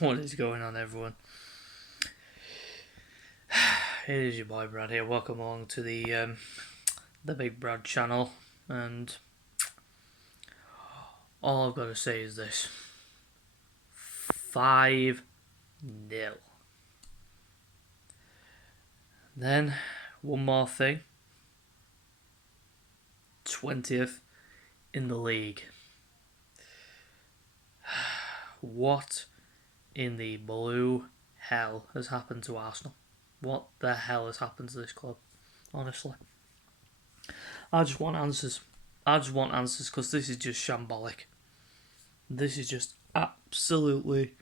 What is going on, everyone? It is your boy Brad here. Welcome along to the Big Brad channel, and all I've got to say is this: 5-0. Then one more thing: 20th in the league. What in the blue hell has happened to Arsenal? What the hell has happened to this club? Honestly, I just want answers. I just want answers because this is just shambolic. This is just absolutely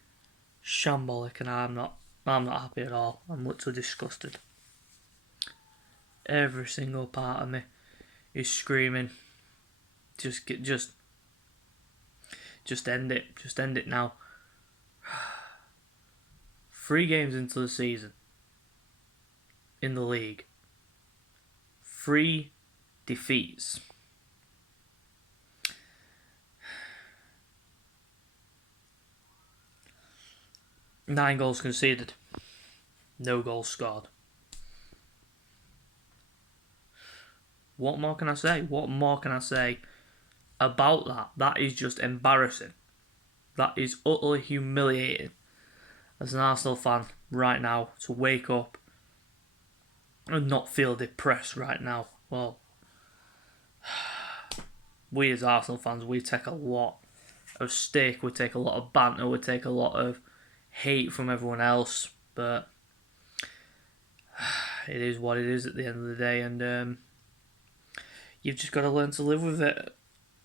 shambolic, and I'm not happy at all. I'm literally disgusted. Every single part of me is screaming. Just end it. Just end it now. 3 games into the season in the league. 3 defeats. Nine goals conceded. No goals scored. What more can I say? What more can I say about that? That is just embarrassing. That is utterly humiliating as an Arsenal fan right now to wake up and not feel depressed right now. Well, we as Arsenal fans, we take a lot of stick, we take a lot of banter, we take a lot of hate from everyone else, but it is what it is at the end of the day, and you've just got to learn to live with it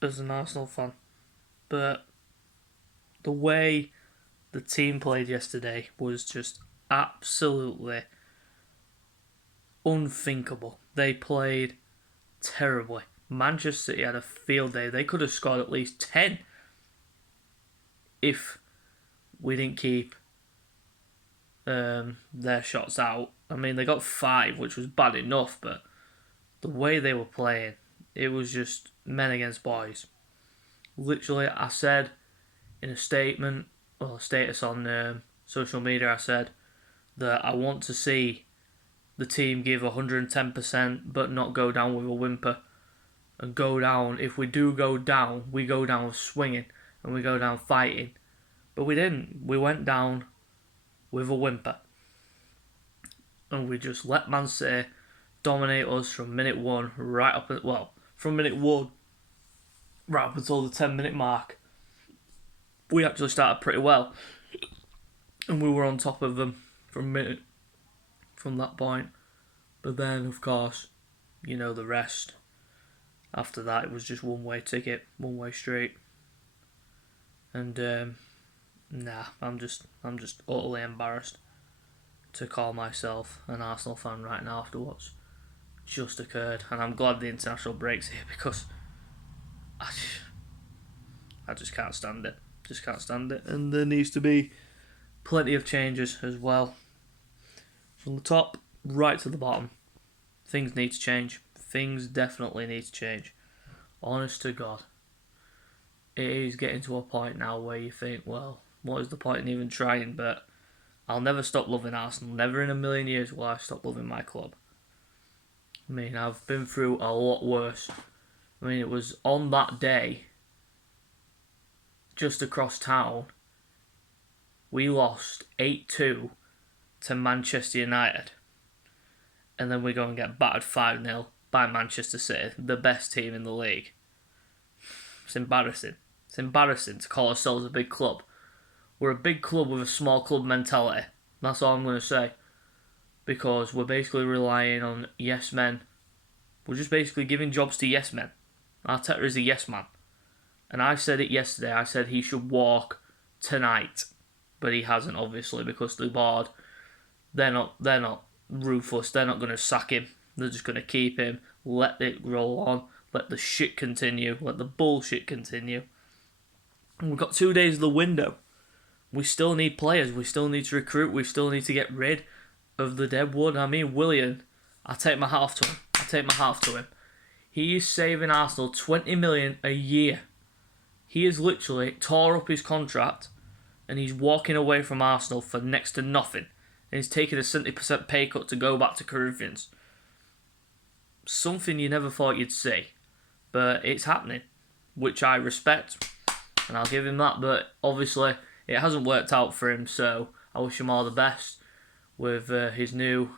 as an Arsenal fan. But the way the team played yesterday was just absolutely unthinkable. They played terribly. Manchester City had a field day. They could have scored at least 10 if we didn't keep their shots out. I mean, they got 5, which was bad enough, but the way they were playing, it was just men against boys. Literally, I said in a statement, well, a status on social media, I said that I want to see the team give 110% but not go down with a whimper. And go down, if we do go down, we go down swinging and we go down fighting. But we didn't. We went down with a whimper. And we just let Man City dominate us from minute 1 right up, from minute 1 right up until the 10-minute mark. We actually started pretty well. And we were on top of them from that point. But then, of course, you know the rest. After that, it was just one-way ticket, one-way straight. And I'm just utterly embarrassed to call myself an Arsenal fan right now after what's just occurred. And I'm glad the international break's here because I just can't stand it. Just can't stand it. And there needs to be plenty of changes as well. From the top right to the bottom, things need to change. Things definitely need to change. Honest to God. It is getting to a point now where you think, well, what is the point in even trying? But I'll never stop loving Arsenal. Never in a million years will I stop loving my club. I mean, I've been through a lot worse. I mean, it was on that day, just across town, we lost 8-2 to Manchester United. And then we go and get battered 5-0 by Manchester City, the best team in the league. It's embarrassing. It's embarrassing to call ourselves a big club. We're a big club with a small club mentality. That's all I'm going to say. Because we're basically relying on yes men. We're just basically giving jobs to yes men. Arteta is a yes man. And I said it yesterday. I said he should walk tonight. But he hasn't, obviously, because the board, they're not ruthless. They're not going to sack him. They're just going to keep him, let it roll on, let the shit continue, let the bullshit continue. And we've got 2 days of the window. We still need players. We still need to recruit. We still need to get rid of the deadwood. I mean, Willian, I take my hat off to him. He is saving Arsenal 20 million a year. He has literally tore up his contract and he's walking away from Arsenal for next to nothing, and he's taking a 70% pay cut to go back to Corinthians. Something you never thought you'd see, but it's happening, which I respect, and I'll give him that. But obviously, it hasn't worked out for him, so I wish him all the best with his new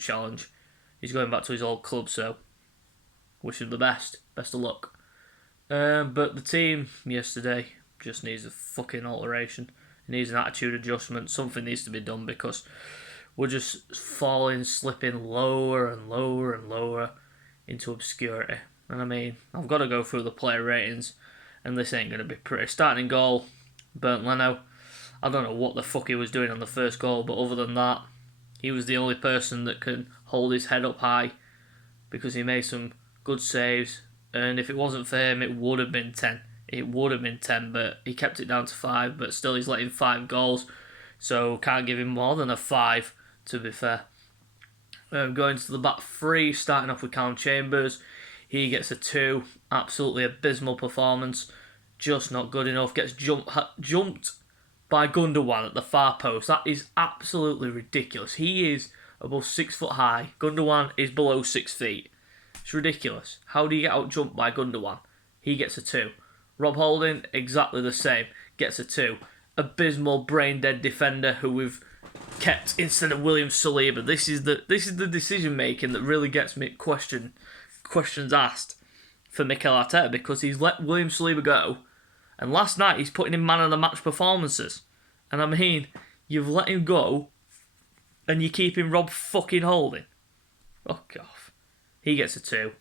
challenge. He's going back to his old club, so wish him the best. Best of luck. But the team yesterday just needs a fucking alteration. It needs an attitude adjustment. Something needs to be done because we're just slipping lower and lower and lower into obscurity. And I mean, I've got to go through the player ratings, and this ain't going to be pretty. Starting goal, Bernd Leno. I don't know what the fuck he was doing on the first goal, but other than that, he was the only person that can hold his head up high because he made some good saves. And if it wasn't for him, it would have been 10. It would have been 10, but he kept it down to 5, but still he's letting 5 goals, so can't give him more than a 5, to be fair. Going to the back 3, starting off with Callum Chambers. He gets a 2, absolutely abysmal performance, just not good enough. Gets jumped by Gundogan at the far post. That is absolutely ridiculous. He is above 6 foot high. Gundogan is below 6 feet. It's ridiculous. How do you get out jumped by Gundogan? He gets a 2. Rob Holding, exactly the same, gets a 2. Abysmal brain dead defender who we've kept instead of William Saliba. This is the decision making that really gets me questions asked for Mikel Arteta, because he's let William Saliba go, and last night he's putting in man of the match performances. And I mean, you've let him go, and you're keeping Rob fucking Holding. Fuck off. He gets a 2.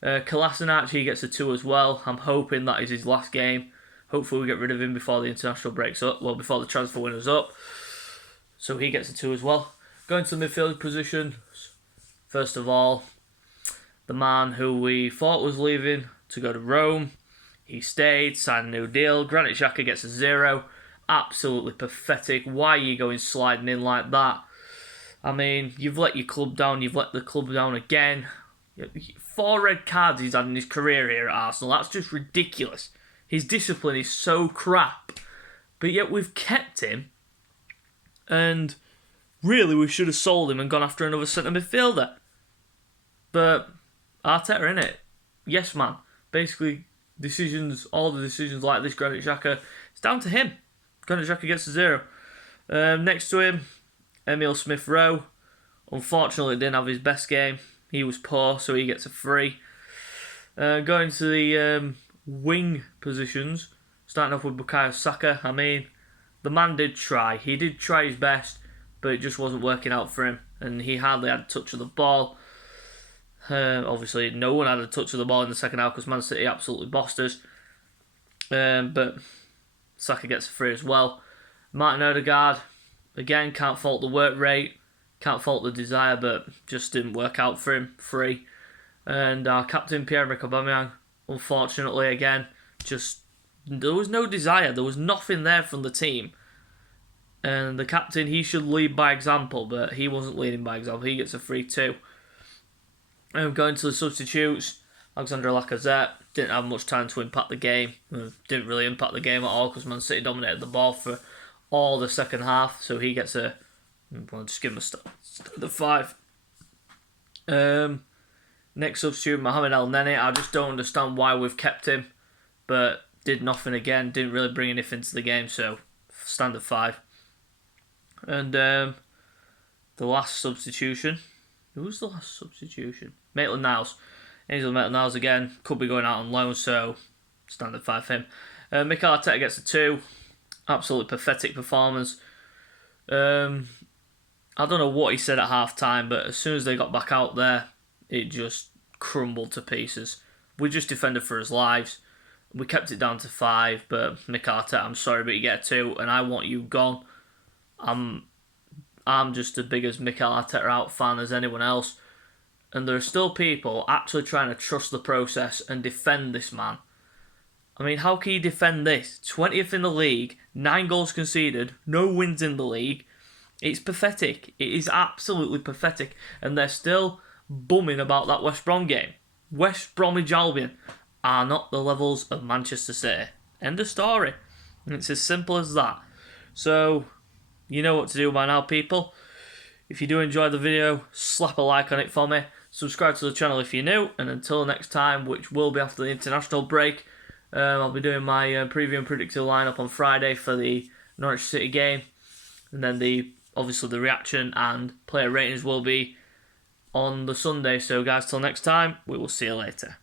Kolasinac, he gets a 2 as well. I'm hoping that is his last game. Hopefully we get rid of him before the international breaks up. Well, before the transfer window's up. So he gets a 2 as well. Going to the midfield position. First of all, the man who we thought was leaving to go to Rome. He stayed, signed a new deal. Granit Xhaka gets a 0. Absolutely pathetic. Why are you going sliding in like that? I mean, you've let your club down. You've let the club down again. 4 red cards he's had in his career here at Arsenal. That's just ridiculous. His discipline is so crap. But yet we've kept him. And really we should have sold him and gone after another centre midfielder. But Arteta, innit? Yes, man. Basically, all the decisions like this, Granit Xhaka, it's down to him. Granit Xhaka gets a 0. Next to him, Emile Smith-Rowe. Unfortunately, didn't have his best game. He was poor, so he gets a 3. Going to the wing positions, starting off with Bukayo Saka. I mean, the man did try. He did try his best, but it just wasn't working out for him, and he hardly had a touch of the ball. Obviously, no one had a touch of the ball in the second half because Man City absolutely bossed us. But Saka gets a 3 as well. Martin Odegaard, again, can't fault the work rate. Can't fault the desire, but just didn't work out for him. 3. And our captain, Pierre-Emerick Aubameyang, unfortunately, again, there was no desire. There was nothing there from the team. And the captain, he should lead by example, but he wasn't leading by example. He gets a 3 too. Going to the substitutes, Alexander Lacazette didn't have much time to impact the game. Didn't really impact the game at all because Man City dominated the ball for all the second half, so he gets I'll just give him the 5. Next substitute, Mohamed El Neni. I just don't understand why we've kept him, but did nothing again. Didn't really bring anything to the game, so standard 5. And the last substitution. Who was the last substitution? Maitland-Niles. Ainsley Maitland-Niles again. Could be going out on loan, so standard 5 for him. Mikel Arteta gets a 2. Absolutely pathetic performance. I don't know what he said at half time, but as soon as they got back out there, it just crumbled to pieces. We just defended for his lives. We kept it down to 5, but Mikel Arteta, I'm sorry, but you get a 2, and I want you gone. I'm just as big as Mikel Arteta out fan as anyone else, and there are still people actually trying to trust the process and defend this man. I mean, how can you defend this? 20th in the league, 9 goals conceded, no wins in the league. It's pathetic. It is absolutely pathetic. And they're still bumming about that West Brom game. West Bromwich Albion are not the levels of Manchester City. End of story. And it's as simple as that. So, you know what to do by now, people. If you do enjoy the video, slap a like on it for me. Subscribe to the channel if you're new. And until next time, which will be after the international break, I'll be doing my preview and predictive lineup on Friday for the Norwich City game. And then obviously the reaction and player ratings will be on the Sunday. So guys, till next time, we will see you later.